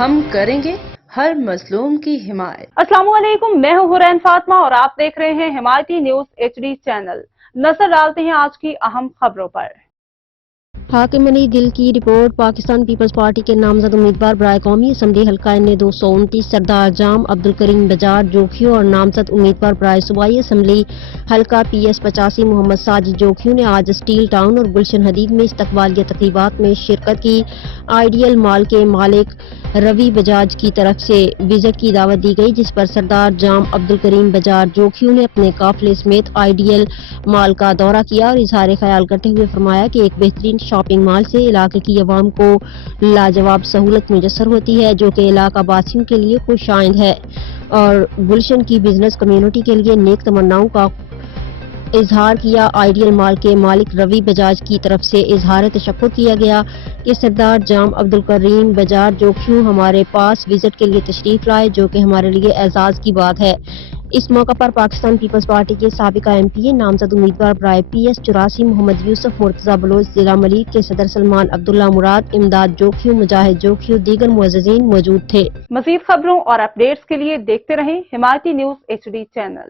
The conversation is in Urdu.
ہم کریں گے ہر مظلوم کی حمایت۔ السلام علیکم، میں ہوں حرین فاطمہ اور آپ دیکھ رہے ہیں حمایتی نیوز HD چینل۔ نظر ڈالتے ہیں آج کی اہم خبروں پر۔ حاکم علی دل کی رپورٹ۔ پاکستان پیپلز پارٹی کے نامزد امیدوار برائے قومی اسمبلی حلقہ N229 سردار جام عبدالکریم بجار جوکھیو اور نامزد امیدوار برائے صوبائی اسمبلی حلقہ PS 85 محمد ساجد جوکھیو نے آج اسٹیل ٹاؤن اور گلشن حدید میں استقبالیہ تقریبات میں شرکت کی۔ آئیڈیل مال کے مالک روی بجاج کی طرف سے وزٹ کی دعوت دی گئی، جس پر سردار جام عبدالکریم بجار جوکھیو نے اپنے قافلے سمیت آئیڈیل مال کا دورہ کیا اور اظہار خیال کرتے ہوئے فرمایا کہ ایک بہترین شاپنگ مال سے علاقے کی عوام کو لاجواب سہولت میسر ہوتی ہے، جو کہ علاقہ باسیوں کے لیے خوش آئند ہے، اور گلشن کی بزنس کمیونٹی کے لیے نیک تمناؤں کا اظہار کیا۔ آئیڈیل مال کے مالک روی بجاج کی طرف سے اظہار تشکر کیا گیا کہ سردار جام عبدالکریم بجار جوکھیو ہمارے پاس وزٹ کے لیے تشریف لائے، جو کہ ہمارے لیے اعزاز کی بات ہے۔ اس موقع پر پاکستان پیپلز پارٹی کے سابقہ MPA نامزد امیدوار برائے PS 84 محمد یوسف مرتضی بلوچ، ضلع ملیک کے صدر سلمان عبداللہ مراد، امداد جوکھیو، مجاہد جوکھیو، دیگر معززین موجود تھے۔ مزید خبروں اور اپڈیٹس کے لیے دیکھتے رہیں حمایتی نیوز HD چینل۔